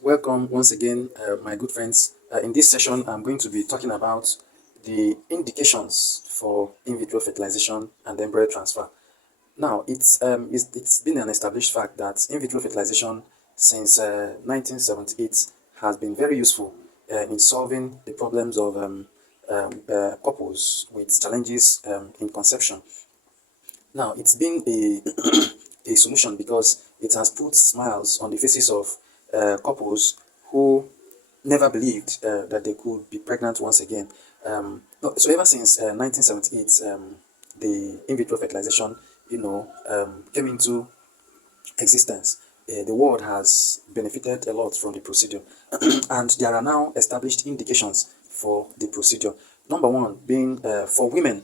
Welcome once again, my good friends. In this session, I'm going to be talking about the indications for in vitro fertilization and embryo transfer. Now, it's been an established fact that in vitro fertilization since 1978 has been very useful in solving the problems of couples with challenges in conception. Now, it's been a solution because it has put smiles on the faces of couples who never believed that they could be pregnant once again. No, so ever since 1978, the in vitro fertilization, came into existence. The world has benefited a lot from the procedure, and there are now established indications for the procedure. Number one being for women,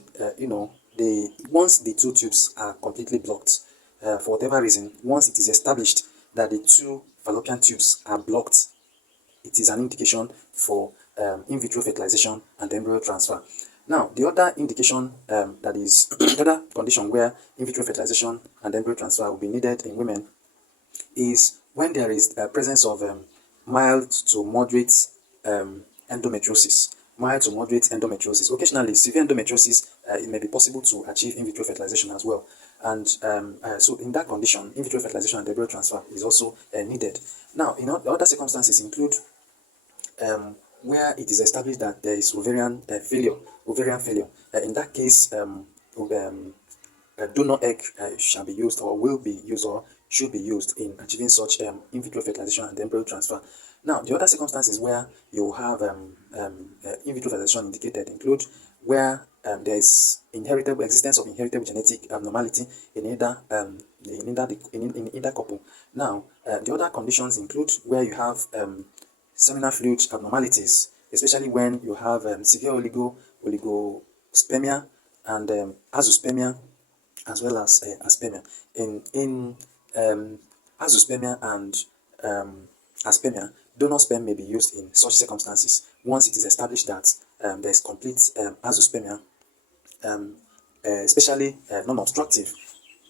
they once the two tubes are completely blocked, for whatever reason, once it is established that the two fallopian tubes are blocked, it is an indication for in vitro fertilization and embryo transfer. Now, the other indication that is the other condition where in vitro fertilization and embryo transfer will be needed in women is when there is a presence of mild to moderate endometriosis. Mild to moderate endometriosis. Occasionally, severe endometriosis, it may be possible to achieve in vitro fertilization as well. And so in that condition, in vitro fertilization and embryo transfer is also needed. Now, other circumstances include where it is established that there is ovarian failure. In that case, donor egg shall be used or will be used or should be used in achieving such in vitro fertilization and embryo transfer. Now, the other circumstances where you have in vitro fertilization indicated include where there is inheritable existence of inheritable genetic abnormality in either couple. Now, the other conditions include where you have seminal fluid abnormalities, especially when you have severe oligospermia and azoospermia as well as aspermia. In azoospermia and aspermia, donor sperm may be used in such circumstances once it is established that there is complete azoospermia, especially non-obstructive.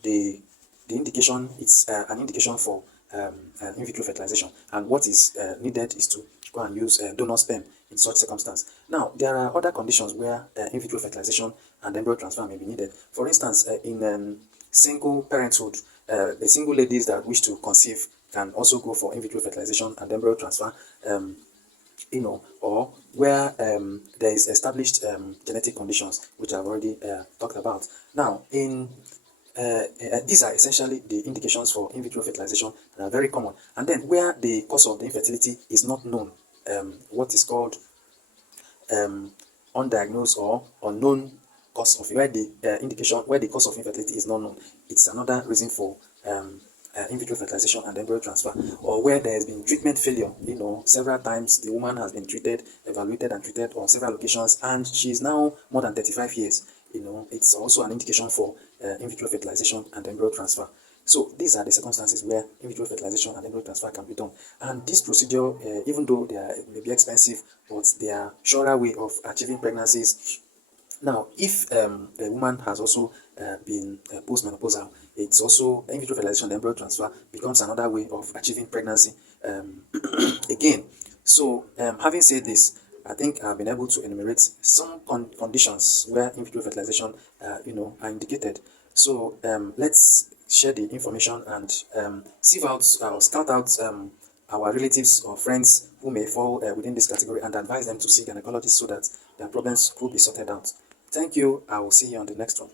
The indication it's an indication for in vitro fertilization, and what is needed is to go and use donor sperm in such circumstance. Now, there are other conditions where in vitro fertilization and embryo transfer may be needed. For instance, in single parenthood, the single ladies that wish to conceive can also go for in vitro fertilization and embryo transfer. Or where there is established genetic conditions, which I've already talked about. Now, these are essentially the indications for in vitro fertilization that are very common. And then where the cause of the infertility is not known, what is called undiagnosed or unknown cause of where the where the cause of infertility is not known, it's another reason for in vitro fertilization and embryo transfer. Or where there has been treatment failure, several times the woman has been treated, evaluated and treated on several locations, and she is now more than 35 years. It's also an indication for in vitro fertilization and embryo transfer. So these are the circumstances where in vitro fertilization and embryo transfer can be done. And this procedure, even though they may be expensive, but they are surer way of achieving pregnancies. Now, if a woman has also been postmenopausal, it's also in vitro fertilization and embryo transfer becomes another way of achieving pregnancy again. So, having said this, I think I've been able to enumerate some conditions where in vitro fertilization, are indicated. So, let's share the information and sieve out or scout out our relatives or friends who may fall within this category and advise them to see gynecologists so that their problems could be sorted out. Thank you. I will see you on the next one.